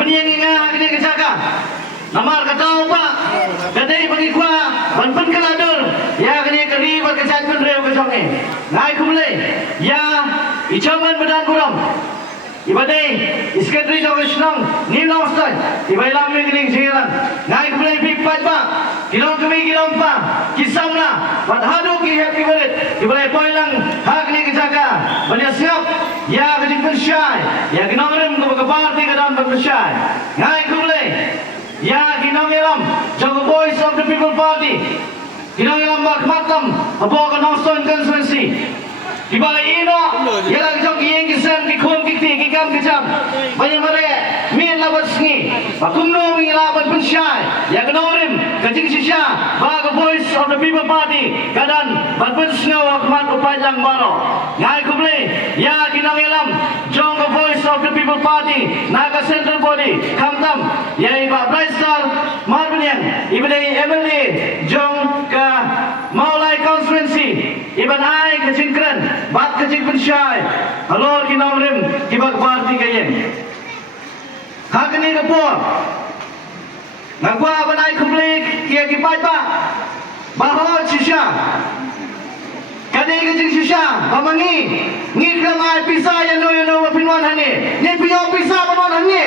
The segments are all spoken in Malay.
Penyengingah ini kejaga. Namar kata apa? Kadai bagi kuah banpen keladur. Ya kini keri berkesan penreu kejongnya. Ngai kumle. Ya icaman badan kurang. Ibadai iskandri jauh senang. Ni lawasan. Ibai lambe kini kejalan. Ngai kumle pipat ba. Kilong kami kilong pa. Kisamla. Padhadu ki happy berit. Ibai poilang hak ni kejaga. Banyak siap. Ya kini pensyai. Ya kinongrim keparti kedan pensyai. Ngai kumle. Ya kinongilam jago Voice of the People Party. Kinongilam bakmatam apo Northern Constituency. Dibalai ino ya lagi jong iyeng kisan kikum kikti kikam kicam. Banyak mare min labat sengi. Bakumno mi labat pensyai. Ya kinorim kajing sisya bago Voice of the People Party. Kadan batpen sengaw akmat upajang baro. Ngai kumle ya kinongilam jong Voice of the People Party. Naga Central Body kamtam. Ya iba Blaistar Marbunian ibadai MLA jong ka Maulai Constituency. Iban ai kecingkran bat kecing pensyai. Halor kinamrim kibak parti kayen. Hak ni kapur. Ngakwa banai kumlik kia kipai ba. Bahot sisya. Kadai kecing sisya. Bamangi. Ngikramai pisa yang no pinwan hani. Ni piyo pisa pinwan hani.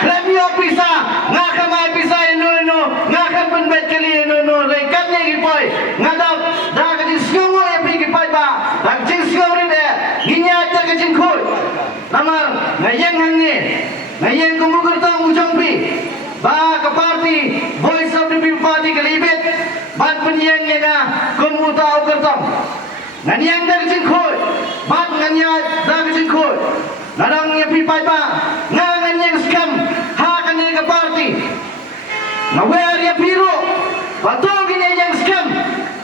Remyo pisa. Ngakamai pisa yang no. Ngakam penbet kali yang no. Rekat ni kipai. Ngadap. Dah kecing semua yang pergi kipai ba. Dah kecing semua ni deh. Ginya aja kecing koi. Namar ngayeng hani. Ngayeng kumpul kertang ujung pi. Ba ke parti Voice of the People Party kelibet. Bat penyeng yang kumpul tahu kertang. Nganyang dah kecing koi. Bat nganyang dah kecing koi. Ladang yang pipai ba. Nganyang skam. Hakan ni ke parti. Ngawer ya biru. Batong gini yang skam.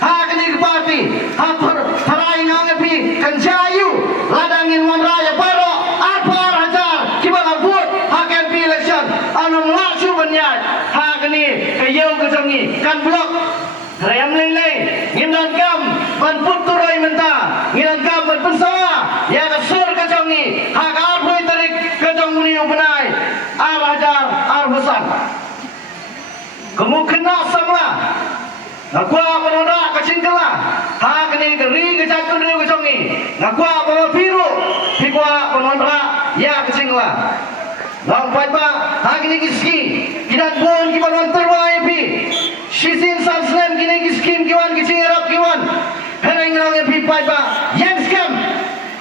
Hakan ni ke parti. Hapar tarai ngang pi kanjayu. Ladangin wan raya paro. Apar hajar. Kiba ngabut. Hakan pi election. Anong lasu banyat. Hakan ni kayau kejangi. Kan blok. Rayam lele. Ngindan kam. Ban puturai mentah. Ngindan kam ban pensawa. Ya kasur kejangi. Hak arhui tarik kejang muni ubenai. Ar hajar. Ar husan. Kamu kena samla. Ngakwa menolak kecingkala. Hak ni geri kecakun riu kejongi. Ngakwa bawa biru. Pikwa menolak ya kecingkala. Lampai ba hak ni kiski. Kidat pun kiban terwai pi. Shisin subslam kini kiskim kiwan kicing erap kiwan. Hereng nang pi pai ba. Yang scam.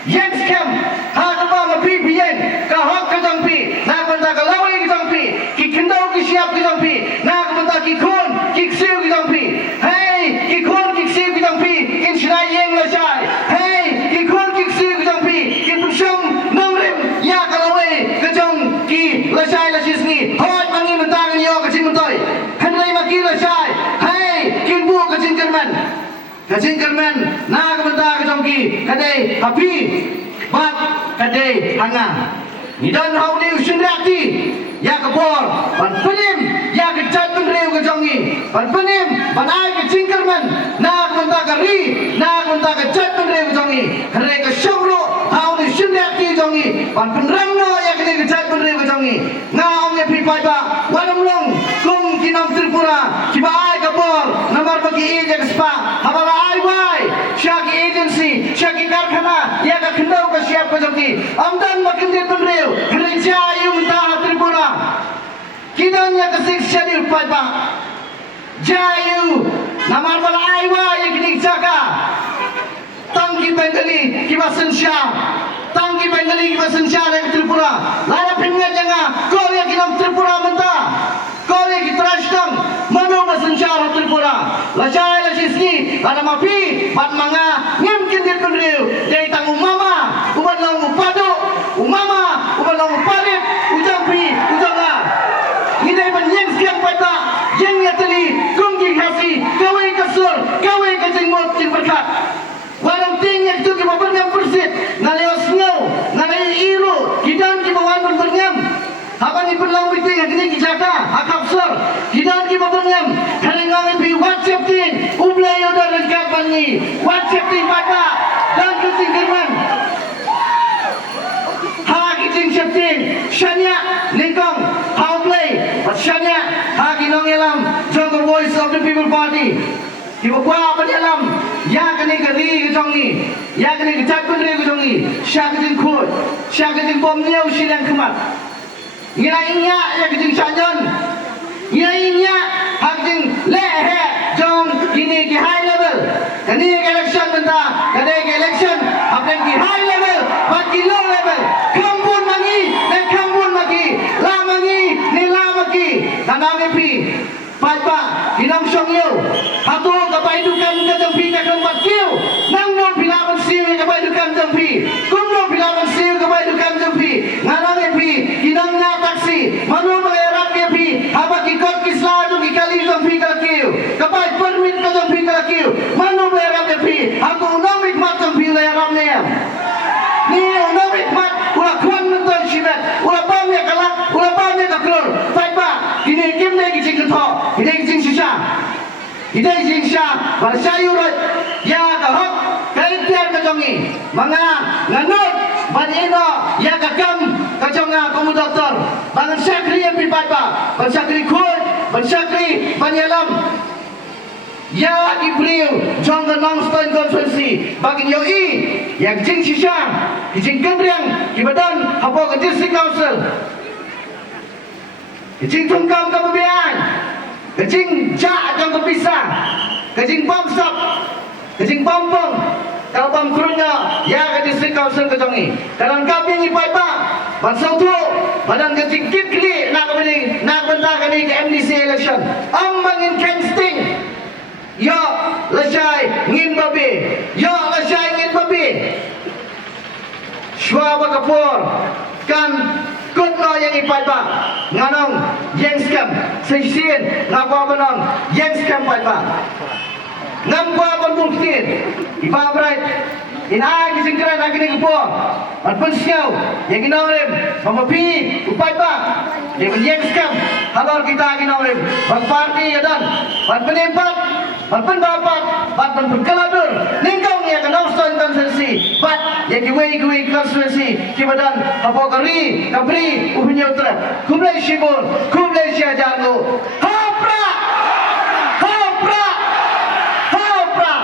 Yang scam. Hak ba ma pi bien. Ka hok kejang pi. Na benda ka lawai kejang pi. Ki kendau ki siap kejang pi. Na benda ki kun ki siu kejang pi. Hey, ki kun ki siu kejang pi. Kin shnai yeng la chai. Hey, ki kun ki siu kejang pi. Ki pushong nomrim ya ka lawai kejang ki la chai la sisni. Hoi mangi mentang yo kecing mentoi. Henlai maki la chai. Hey, kin bu kecing kerman. Kecing kerman na ka benda kejang ki. Kadai api bat kadai hangang. Nidan hau ni usin reakti. Ya kebor. Ban penim. Ya kejat penreu kejongi. Ban penim. Ban ai kecing kerman. Na ka benda kari. Na ka benda kejat penreu kejongi. Kere ke syamro. Hau ni usin reakti jongi. Ban penrang no ya kene kejat penreu kejongi. Nga om ye pipai ba. Walam long. Kum kinam Tripura. Kiba ai kebor. Namar bagi ija kespa. Habala ai wai. Syaki agency. Syaki karkhana. Ya ka kendau ka siap kejongi. Amdan makin dia penreu. Kerja yung tahat Tripura. Kinanya ke 6 schedule pai ba. Jayu. Namar bala ai wai ya kini jaga. Tangki Bengali kiba sensya. Tangki Bengali kiba sensya dari Tripura. Laya pingat janga. Kau yang kinam Tripura mentah. Kau yang kitrashtang. Manu basensya Tripura. Lajai lajisni. Lada mapi. Bat manga. Ngimkin dia penriu. Dari tanggung mama. Uban lang upadu. Umama. Uban lang upalit. Ujang pi. Ujang la. Ngidai ban yang siang pada. Yang nyatali. Kunggi kasi. Kawai kasur. Kawai kajengmut. Jeng berkat. Walang tinggal itu kita berngam persit. Naleos ngau. Nalai iru. Kidan kita wan berngam. Haban ibu lang biting. Kini kijaka. Hakap sur. Kidan kita berngam. Halengang ibu WhatsApp tin. Ublay udah lengkap bani. WhatsApp tin pada. Dan kucing kerman. Ha kucing septin. Syanya. Lingkong. Pasyanya hagi nong yalam jong the voice of the people party. Tiba kwa penyalam ya kini keri kejong ni, ya kini kejat pun re kejong ni. Syak kejeng kut, syak kejeng bom niau silang kemat. Ina inya ya kejeng sanyon. Ina inya hak kejeng lehe jong ini ki high level. Kini election benda, kini election apa ki high level, bagi low level. Kampun mangi dan kampun magi, la mangi ni la magi. Tanami pi, papa hinam song yo. Hatu kapai dukan kejeng pi kejeng makiu. Nang no pilawan siu kapai dukan kejeng pi. Kum no pilawan siu kapai dukan kejeng pi. Ngalami pi hinam na taksi. Manu belerap ke pi. Haba ki kot kisla tu ki kali kejeng pi kalakiu. Kapai permit kejeng pi kalakiu. Manu belerap ke pi. Aku unomik mat kejeng pi belerap niam. Ni unomik mat ulah kuan menton sibat. Ulah pam ya kalak, ulah pam ya kakrul. Papa ini kim dai ki jing ketok. Ini ki jing sisa. Idai jingsya bersayurat ya kahok kaitian kejongi manga nganut banino ya kakam kejonga kamu doktor bangan syakri yang pipapa ban syakri khut ban syakri banyalam ya ibriu jong the non-stone conference bagi yoi yang jing sisa jing kendriang kibadan hapo ke district council jing tungkam kebebian kecing jak akan terpisah, kecing bamsap, kecing bampung, kalau bamkrunya ya ke distrik kawasan kejongi. Kalau kami ni paipa, bansau tu, badan kecing kiri nak kembali, nak bentar kali ke MDC election. Ambangin casting, yo lesai ngin babi, yo lesai ngin babi. Shwaba kapur kan. Kutno yang ipaipa nganong yang scam sesien ngapa benong yang scam paipa ngapa pembuktiin ipa bright ina kisingkran lagi ni kupo atpun siau yang ginawrim mamapi upaipa yang scam halor kita ginawrim bang parti adan ban penempat ban pendapat ban penggeladur ningkong yang non-stone constituency bat yang giwe constituency kibadan apa kari kabri uhunya utara kumlai shibur kumlai syajangu hapra hapra hapra